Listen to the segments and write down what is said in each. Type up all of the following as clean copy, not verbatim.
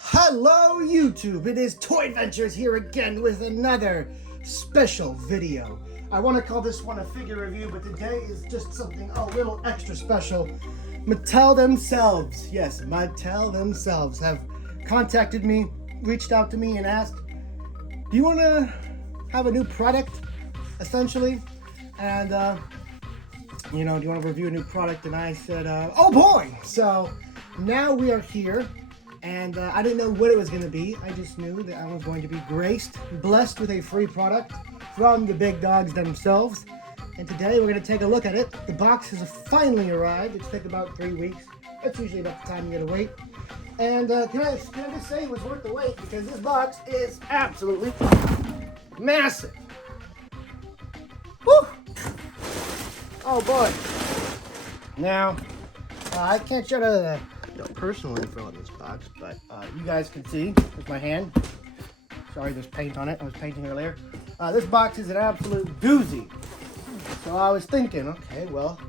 Hello YouTube, it is Toy Adventures here again with another special video. I want to call this one a figure review, but today is just something a little extra special. Mattel themselves, yes, Mattel themselves have contacted me, reached out to me and asked, do you want to have a new product, essentially? And, do you want to review a new product? And I said, oh boy! So now we are here. And I didn't know what it was going to be. I just knew that I was going to be blessed with a free product from the big dogs themselves. And today we're going to take a look at it. The box has finally arrived. It's taken about 3 weeks. That's usually about the time you gotta wait. And can I just say it was worth the wait, because this box is absolutely massive. Woo! Oh boy. Now, I can't show the personal info on this box, but you guys can see with my hand. Sorry, there's paint on it. I was painting earlier. This box is an absolute doozy. So I was thinking, okay, well,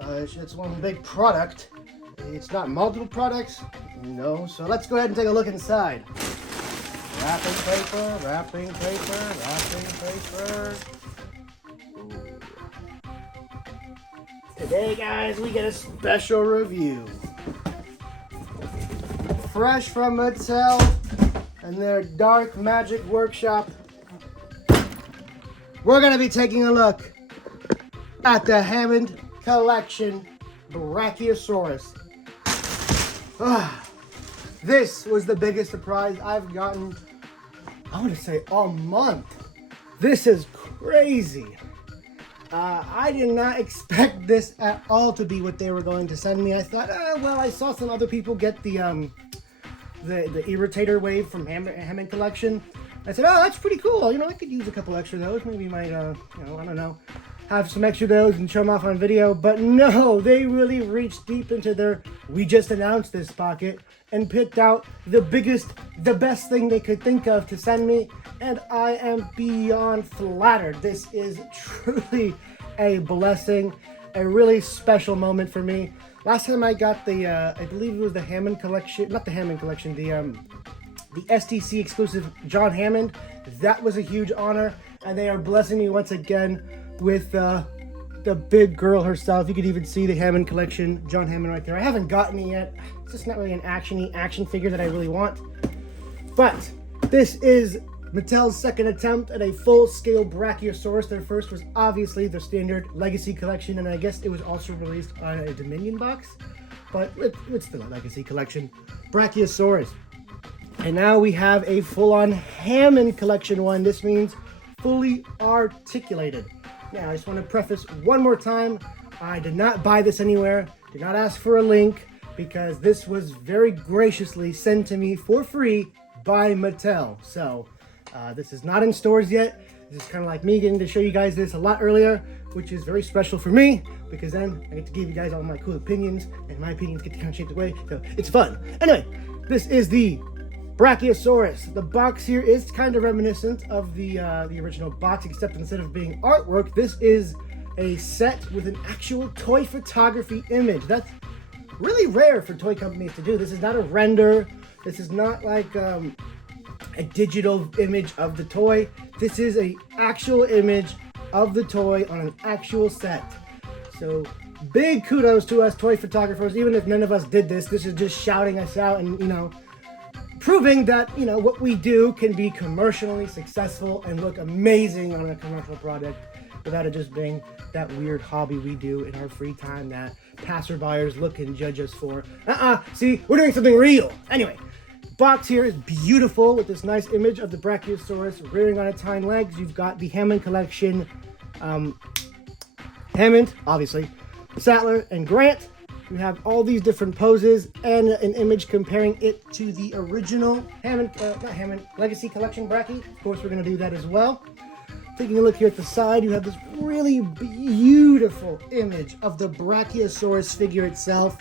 it's one big product. It's not multiple products, no. So let's go ahead and take a look inside. Wrapping paper, wrapping paper, wrapping paper. Ooh. Today, guys, we get a special review. Fresh from Mattel and their Dark Magic Workshop. We're going to be taking a look at the Hammond Collection Brachiosaurus. This was the biggest surprise I've gotten, I want to say, all month. This is crazy. I did not expect this at all to be what they were going to send me. I thought, well, I saw some other people get the irritator wave from Hammond Collection. I said, oh, that's pretty cool. I could use a couple extra of those. Maybe might, I don't know, have some extra of those and show them off on video. But no, they really reached deep into their we just announced this pocket and picked out the best thing they could think of to send me. And I am beyond flattered. This is truly a blessing, a really special moment for me. Last time I got the, I believe it was the Hammond Collection, not the Hammond Collection, the STC exclusive John Hammond. That was a huge honor, and they are blessing me once again with the big girl herself. You could even see the Hammond Collection, John Hammond right there. I haven't gotten it yet. It's just not really an action figure that I really want. But this is Mattel's second attempt at a full-scale Brachiosaurus. Their first was obviously the standard Legacy Collection, and I guess it was also released on a Dominion box, but it's still a Legacy Collection Brachiosaurus. And now we have a full-on Hammond Collection one. This means fully articulated. Now, I just want to preface one more time, I did not buy this anywhere, did not ask for a link, because this was very graciously sent to me for free by Mattel. So, this is not in stores yet. This is kind of like me getting to show you guys this a lot earlier, which is very special for me, because then I get to give you guys all my cool opinions, and my opinions get to kind of shape the way, so it's fun. Anyway, this is the Brachiosaurus. The box here is kind of reminiscent of the original box, except instead of being artwork, this is a set with an actual toy photography image. That's really rare for toy companies to do. This is not a render. This is not like a digital image of the toy. This is an actual image of the toy on an actual set. So big kudos to us toy photographers. Even if none of us did this, this is just shouting us out and, proving that, what we do can be commercially successful and look amazing on a commercial product without it just being that weird hobby we do in our free time that passerbyers look and judge us for. See, we're doing something real. Anyway, box here is beautiful with this nice image of the Brachiosaurus rearing on its hind legs. You've got the Hammond Collection, Hammond, obviously, Sattler, and Grant. You have all these different poses and an image comparing it to the original Legacy Collection Brachie. Of course, we're going to do that as well. Taking a look here at the side, you have this really beautiful image of the Brachiosaurus figure itself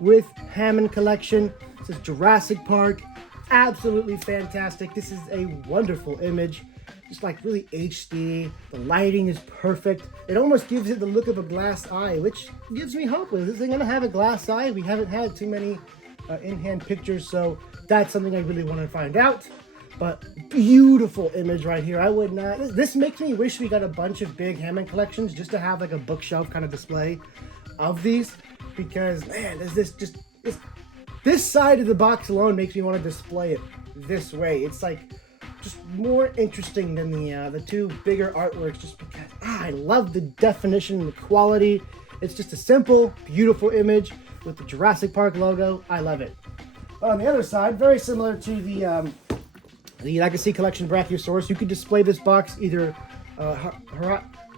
with Hammond Collection. This is Jurassic Park. Absolutely fantastic. This is a wonderful image. Just like really HD. The lighting is perfect. It almost gives it the look of a glass eye, which gives me hope. Is this thing gonna have a glass eye? We haven't had too many in-hand pictures, so That's something I really want to find out. But beautiful image right here. I would not. This makes me wish we got a bunch of big Hammond collections just to have like a bookshelf kind of display of these, because man, this side of the box alone makes me want to display it this way. It's like just more interesting than the two bigger artworks, just because I love the definition and the quality. It's just a simple, beautiful image with the Jurassic Park logo. I love it. But on the other side, very similar to the Legacy Collection Brachiosaurus, you could display this box either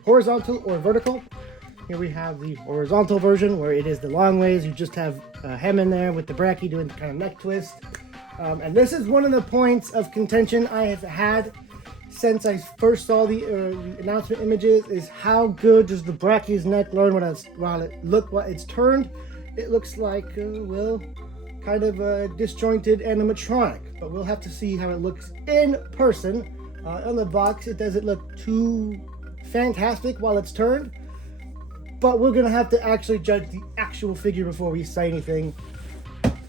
horizontal or vertical. Here we have the horizontal version where it is the long ways. You just have Hammond there with the Brachie doing the kind of neck twist. And this is one of the points of contention I have had since I first saw the announcement images, is how good does the Brachie's neck learn while it's turned. It looks like, well, kind of disjointed animatronic, but we'll have to see how it looks in person. On the box, it doesn't look too fantastic while it's turned, but we're gonna have to actually judge the actual figure before we say anything.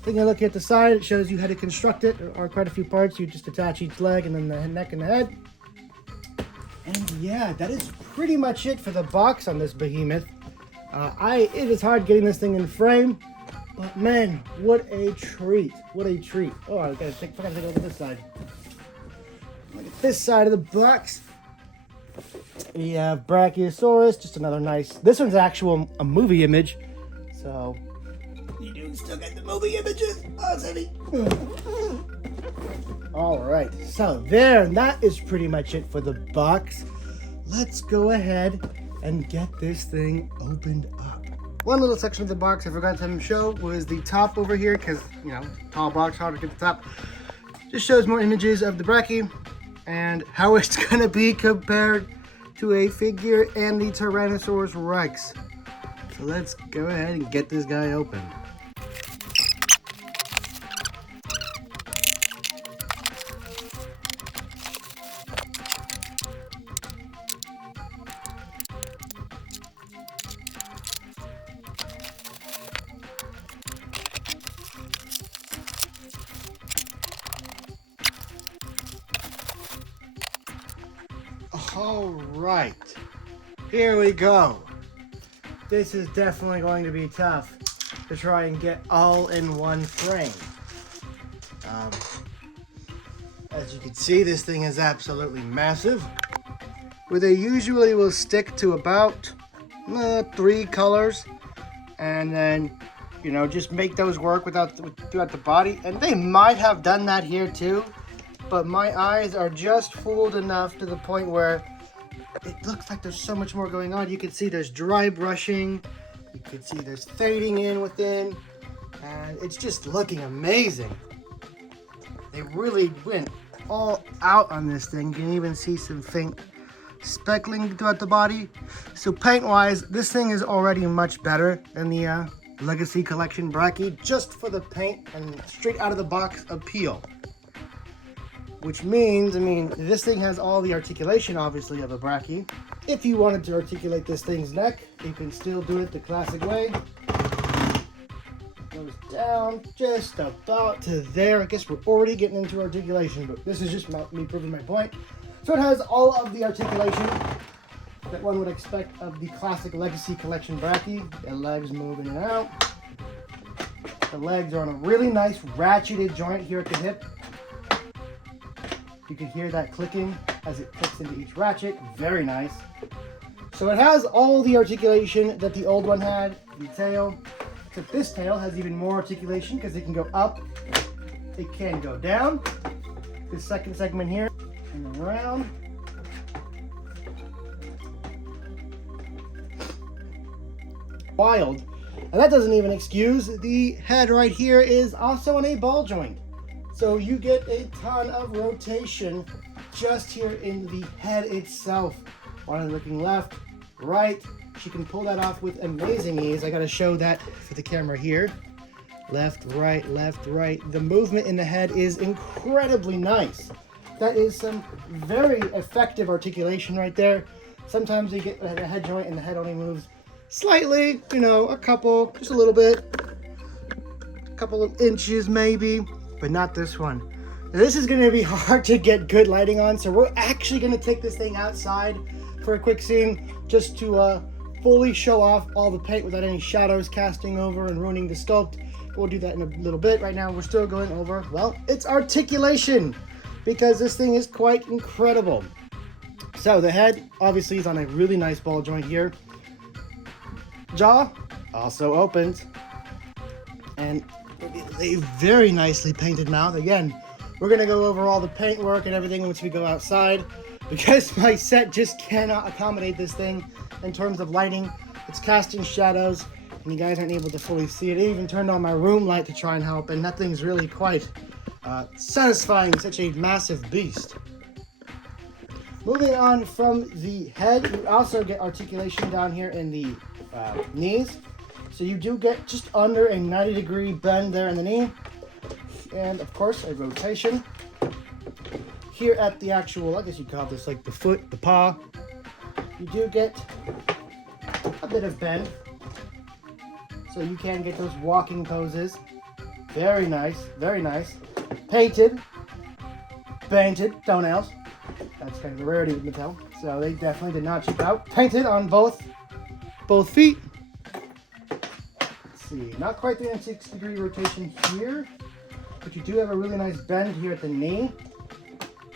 Taking a look at the side, it shows you how to construct it. There are quite a few parts. You just attach each leg and then the neck and the head. And yeah, that is pretty much it for the box on this behemoth. It is hard getting this thing in frame, but man, what a treat! What a treat! Oh, I forgot to take a look at this side. Look at this side of the box. We have Brachiosaurus, just another nice. This one's actual a movie image, so you do still get the movie images. Oh, it's heavy. All right, so there, and that is pretty much it for the box. Let's go ahead and get this thing opened up. One little section of the box I forgot to show was the top over here, because, you know, tall box, hard to get the top. Just shows more images of the Brachie and how it's gonna be compared to a figure and the Tyrannosaurus Rex. So let's go ahead and get this guy open. All right, here we go. This is definitely going to be tough to try and get all in one frame. As you can see, this thing is absolutely massive, where they usually will stick to about 3 colors, and then, you know, just make those work throughout the body. And they might have done that here too, but my eyes are just fooled enough to the point where it looks like there's so much more going on. You can see there's dry brushing, you can see there's fading in within, and it's just looking amazing. They really went all out on this thing. You can even see some faint speckling throughout the body. So paint wise, this thing is already much better than the Legacy Collection Brachie, just for the paint and straight out of the box appeal. Which means, I mean, this thing has all the articulation, obviously, of a Brachie. If you wanted to articulate this thing's neck, you can still do it the classic way. Goes down just about to there. I guess we're already getting into articulation, but this is just me proving my point. So it has all of the articulation that one would expect of the classic Legacy Collection Brachie. The legs move in and out. The legs are on a really nice ratcheted joint here at the hip. You can hear that clicking as it clicks into each ratchet. Very nice. So it has all the articulation that the old one had. The tail, except this tail has even more articulation because it can go up, it can go down. This second segment here and around. Wild. And that doesn't even excuse the head right here is also in a ball joint. So you get a ton of rotation just here in the head itself. One looking left, right. She can pull that off with amazing ease. I gotta show that for the camera here. Left, right, left, right. The movement in the head is incredibly nice. That is some very effective articulation right there. Sometimes you get a head joint and the head only moves slightly, you know, just a little bit. A couple of inches maybe. but not this one. Now, this is going to be hard to get good lighting on, so we're actually going to take this thing outside for a quick scene, just to fully show off all the paint without any shadows casting over and ruining the sculpt. We'll do that in a little bit. Right now, we're still going over, well, its articulation, because this thing is quite incredible. So the head obviously is on a really nice ball joint here. Jaw also opens, and a very nicely painted mouth. Again, we're gonna go over all the paint work and everything once we go outside, because my set just cannot accommodate this thing in terms of lighting. It's casting shadows, and you guys aren't able to fully see it. I even turned on my room light to try and help, and that thing's really quite satisfying, such a massive beast. Moving on from the head, you also get articulation down here in the knees. So you do get just under a 90-degree bend there in the knee. And of course, a rotation. Here at the actual, I guess you call this like the foot, the paw, you do get a bit of bend. So you can get those walking poses. Very nice, very nice. Painted toenails. That's kind of a rarity with Mattel. So they definitely did not cheap out. Painted on both feet. Let's see, not quite the 90-degree rotation here, but you do have a really nice bend here at the knee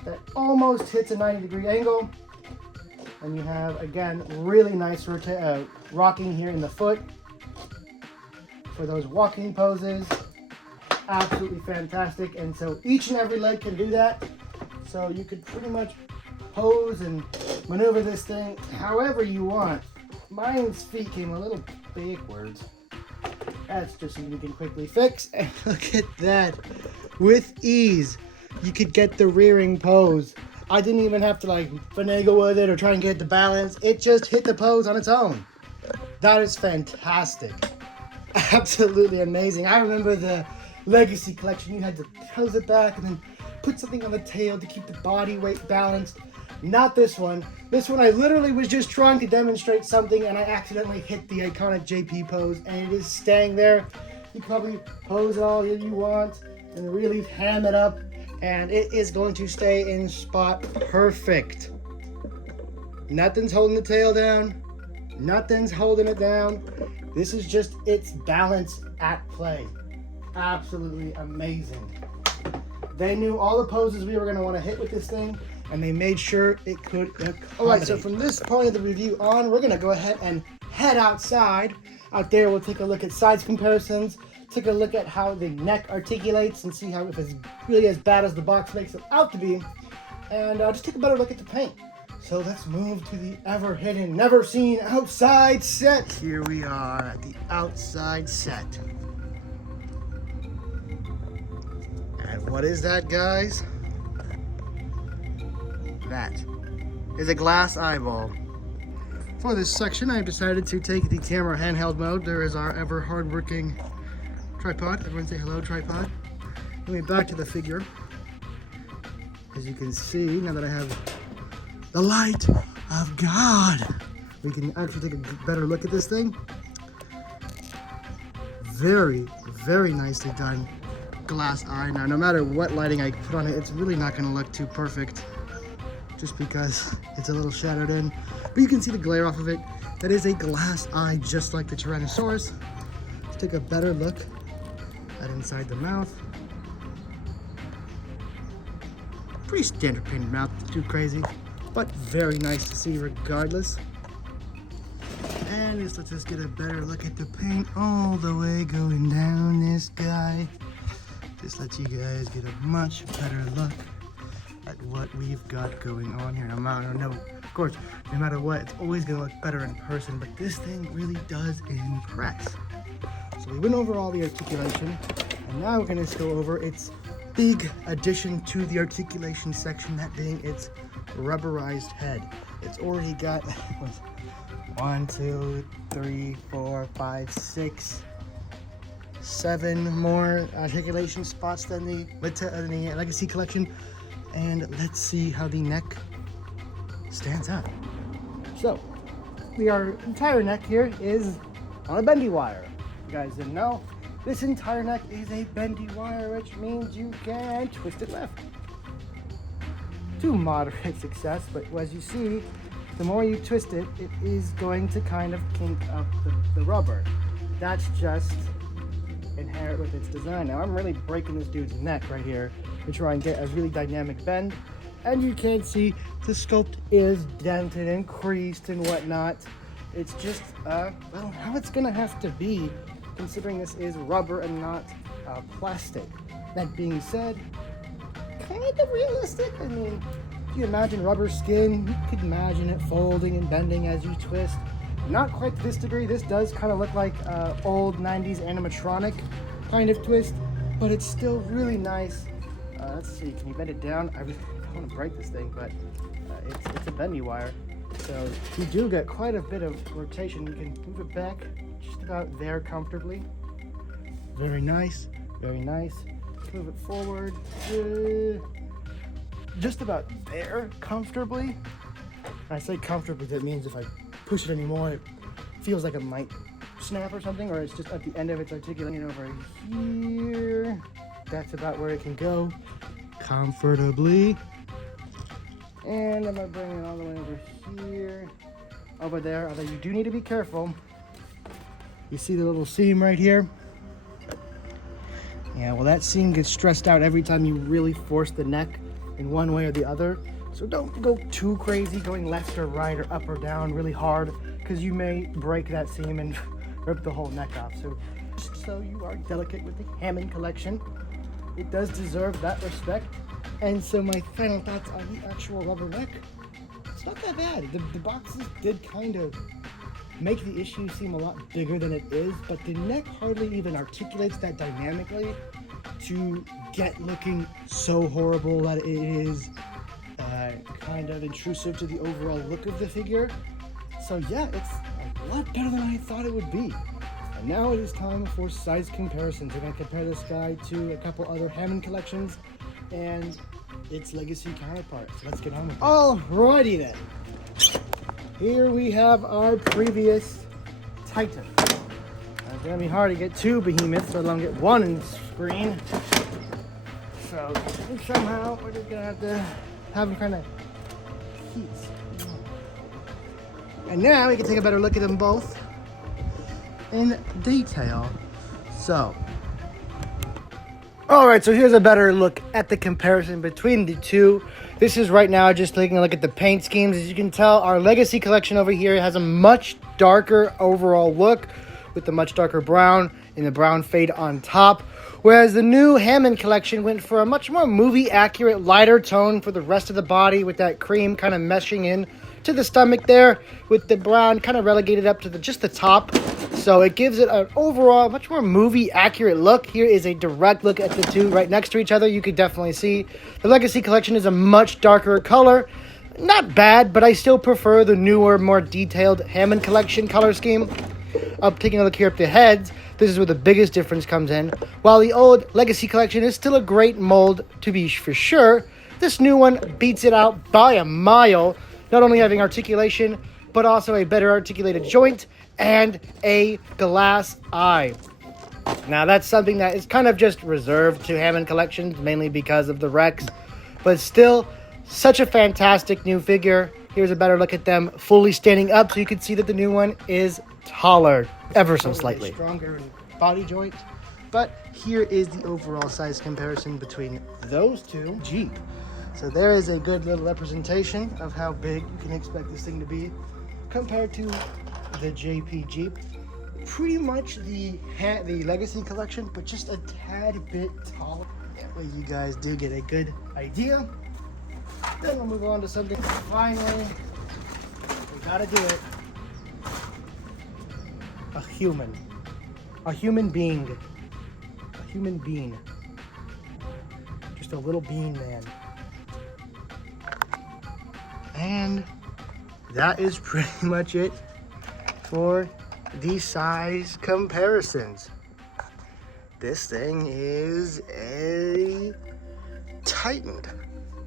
that almost hits a 90-degree angle. And you have, again, really nice rocking here in the foot for those walking poses. Absolutely fantastic. And so each and every leg can do that. So you could pretty much pose and maneuver this thing however you want. Mine's feet came a little backwards. That's just something you can quickly fix. And look at that. With ease, you could get the rearing pose. I didn't even have to like finagle with it or try and get the balance. It just hit the pose on its own. That is fantastic. Absolutely amazing. I remember the Legacy collection. You had to pose it back and then put something on the tail to keep the body weight balanced. Not this one. This one I literally was just trying to demonstrate something and I accidentally hit the iconic JP pose and it is staying there. You can probably pose it all you want and really ham it up and it is going to stay in spot perfect. Nothing's holding the tail down. Nothing's holding it down. This is just its balance at play. Absolutely amazing. They knew all the poses we were going to want to hit with this thing, and they made sure it could accommodate. All right, so from this point of the review on, we're going to go ahead and head outside. Out there, we'll take a look at size comparisons, take a look at how the neck articulates, and see how if it's really as bad as the box makes it out to be, and just take a better look at the paint. So let's move to the ever-hidden, never-seen outside set. Here we are at the outside set. And what is that, guys? That is a glass eyeball. For this section, I've decided to take the camera handheld mode. There is our ever hardworking tripod. Everyone say hello, tripod. Moving back to the figure. As you can see, now that I have the light of God, we can actually take a better look at this thing. Very, very nicely done glass eye. Now, no matter what lighting I put on it, it's really not going to look too perfect just because it's a little shadowed in. But you can see the glare off of it. That is a glass eye just like the Tyrannosaurus. Let's take a better look at inside the mouth. Pretty standard painted mouth, too crazy, but very nice to see regardless. And let's just get a better look at the paint all the way going down this guy. Just let you guys get a much better look at what we've got going on here. Now, I don't know, of course, no matter what, it's always gonna look better in person, but this thing really does impress. So we went over all the articulation, and now we're gonna go over its big addition to the articulation section, that being its rubberized head. It's already got 1, 2, 3, 4, 5, 6, 7 more articulation spots than the Legacy collection. And let's see how the neck stands out. So, our entire neck here is on a bendy wire. If you guys didn't know, This entire neck is a bendy wire, which means you can twist it left. To moderate success, but as you see, the more you twist it, it is going to kind of kink up the rubber. That's just inherent with its design. Now I'm really breaking this dude's neck right here to try and get a really dynamic bend. And you can see the sculpt is dented and creased and whatnot. It's just, well, how it's gonna have to be, considering this is rubber and not plastic. That being said, kind of realistic. I mean, if you imagine rubber skin, you could imagine it folding and bending as you twist. Not quite to this degree. This does kind of look like old 90s animatronic kind of twist, but it's still really nice. Let's see, can you bend it down? I really don't want to break this thing, but it's a bendy wire. So you do get quite a bit of rotation. You can move it back just about there comfortably. Very nice, very nice. Move it forward, just about there comfortably. I say comfortably, that means if I push it anymore, it feels like it might snap or something, or it's just at the end of its articulating over here. That's about where it can go comfortably. And I'm gonna bring it all the way over here, over there, although you do need to be careful. You see the little seam right here? Yeah, well, that seam gets stressed out every time you really force the neck in one way or the other. So don't go too crazy going left or right or up or down really hard, because you may break that seam and rip the whole neck off. So you are delicate with the Hammond collection. It does deserve that respect. And so my final thoughts on the actual rubber neck, it's not that bad. The boxes did kind of make the issue seem a lot bigger than it is, but the neck hardly even articulates that dynamically to get looking so horrible that it is kind of intrusive to the overall look of the figure. So yeah, it's a lot better than I thought it would be. And now it is time for size comparisons. We're going to compare this guy to a couple other Hammond collections and its legacy counterparts. Let's get on with it. Alrighty then. Here we have our previous Titan. It's going to be hard to get two behemoths, let alone get one in the screen. So somehow we're just going to have them kind of heat. And now we can take a better look at them both in detail. So, all right, so here's a better look at the comparison between the two. This is right now just taking a look at the paint schemes. As you can tell, our legacy collection over here has a much darker overall look with the much darker brown and the brown fade on top. Whereas the new Hammond collection went for a much more movie accurate, lighter tone for the rest of the body, with that cream kind of meshing in to the stomach there, with the brown kind of relegated up to just the top. So it gives it an overall much more movie accurate look. Here is a direct look at the two right next to each other. You could definitely see the legacy collection is a much darker color. Not bad, but I still prefer the newer, more detailed Hammond collection color scheme. Taking a look here at the heads, this is where the biggest difference comes in. While the old legacy collection is still a great mold to be for sure, this new one beats it out by a mile. Not only having articulation, but also a better articulated joint and a glass eye. Now that's something that is kind of just reserved to Hammond collections, mainly because of the Rex, but still such a fantastic new figure. Here's a better look at them fully standing up, so you can see that the new one is taller, ever so slightly. Stronger in body joint, but here is the overall size comparison between those two Jeep. So there is a good little representation of how big you can expect this thing to be compared to the JP Jeep. Pretty much the legacy collection, but just a tad bit taller. That way you guys do get a good idea. Then we'll move on to something finally. We gotta do it. A human. A human being. A human being. Just a little bean man. And that is pretty much it for the size comparisons. This thing is a Titan,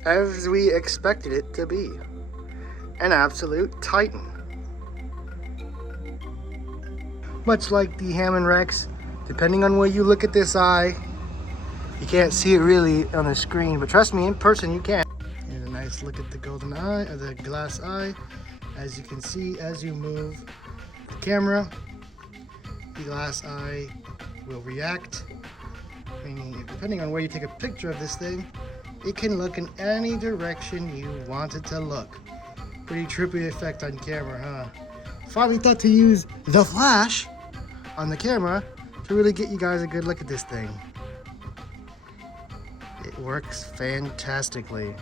as we expected it to be. An absolute Titan. Much like the Hammond Rex, Depending on where you look at this eye, you can't see it really on the screen, but trust me, in person you can. Here's a nice look at the golden eye, or the glass eye. As you can see, as you move the camera, the glass eye will react. Meaning, depending on where you take a picture of this thing, it can look in any direction you want it to look. Pretty trippy effect on camera, huh? Finally thought to use the flash on the camera to really get you guys a good look at this thing. It works fantastically.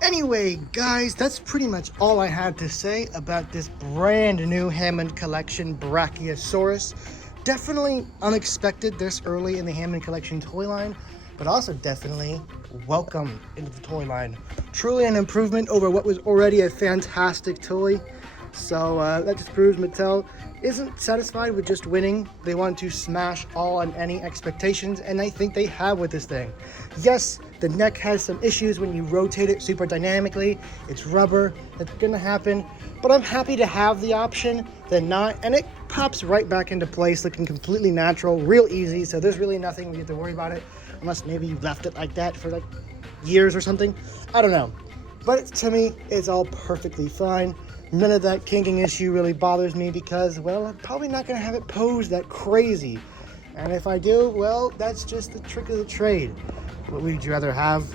Anyway, guys, that's pretty much all I had to say about this brand new Hammond collection Brachiosaurus. Definitely unexpected this early in the Hammond collection toy line, but also definitely welcome into the toy line. Truly an improvement over what was already a fantastic toy. So that just proves Mattel isn't satisfied with just winning. They want to smash all on any expectations, and I think they have with this thing. Yes, the neck has some issues when you rotate it super dynamically. It's rubber, that's gonna happen, but I'm happy to have the option than not, and it pops right back into place looking completely natural, real easy, so there's really nothing we have to worry about it, unless maybe you left it like that for like years or something. I don't know, but to me, it's all perfectly fine. None of that kinking issue really bothers me because, well, I'm probably not going to have it posed that crazy. And if I do, well, that's just the trick of the trade. What would you rather have?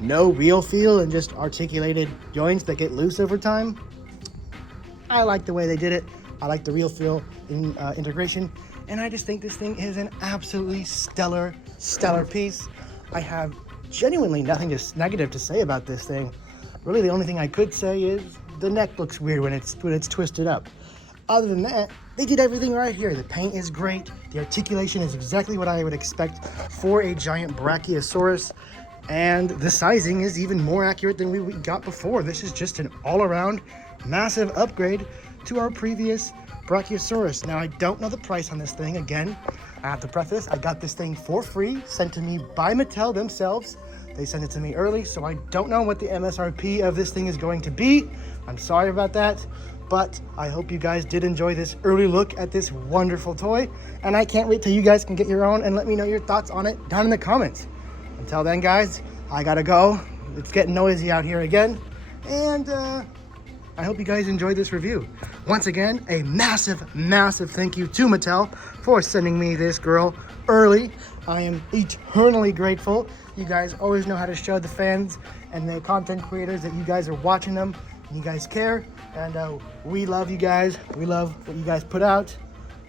No real feel and just articulated joints that get loose over time? I like the way they did it. I like the real feel in integration. And I just think this thing is an absolutely stellar piece. I have genuinely nothing negative to say about this thing. Really, the only thing I could say is the neck looks weird when it's twisted up. Other than that, they did everything right here. The paint is great. The articulation is exactly what I would expect for a giant Brachiosaurus. And the sizing is even more accurate than we got before. This is just an all-around massive upgrade to our previous Brachiosaurus. Now, I don't know the price on this thing. Again, I have to preface, I got this thing for free, sent to me by Mattel themselves. They sent it to me early, so I don't know what the MSRP of this thing is going to be. I'm sorry about that, but I hope you guys did enjoy this early look at this wonderful toy, and I can't wait till you guys can get your own and let me know your thoughts on it down in the comments. Until then, guys, I gotta go. It's getting noisy out here again, and I hope you guys enjoyed this review. Once again, a massive thank you to Mattel for sending me this girl early. I am eternally grateful. You guys always know how to show the fans and the content creators that you guys are watching them and you guys care. And we love you guys. We love what you guys put out,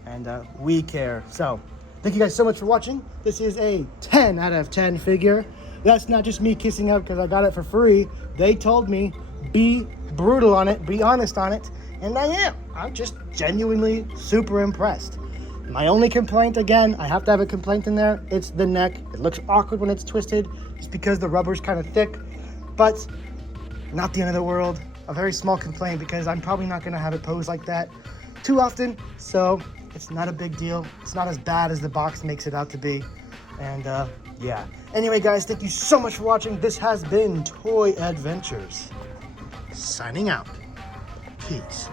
and we care. So thank you guys so much for watching. This is a 10 out of 10 figure. That's not just me kissing up because I got it for free. They told me be brutal on it, be honest on it, and I am. I'm just genuinely super impressed. My only complaint, again, I have to have a complaint in there, it's the neck. It looks awkward when it's twisted just because the rubber's kind of thick, but not the end of the world. A very small complaint because I'm probably not going to have it posed like that too often, so it's not a big deal. It's not as bad as the box makes it out to be, and yeah. Anyway, guys, thank you so much for watching. This has been Toy Adventures. Signing out. Peace.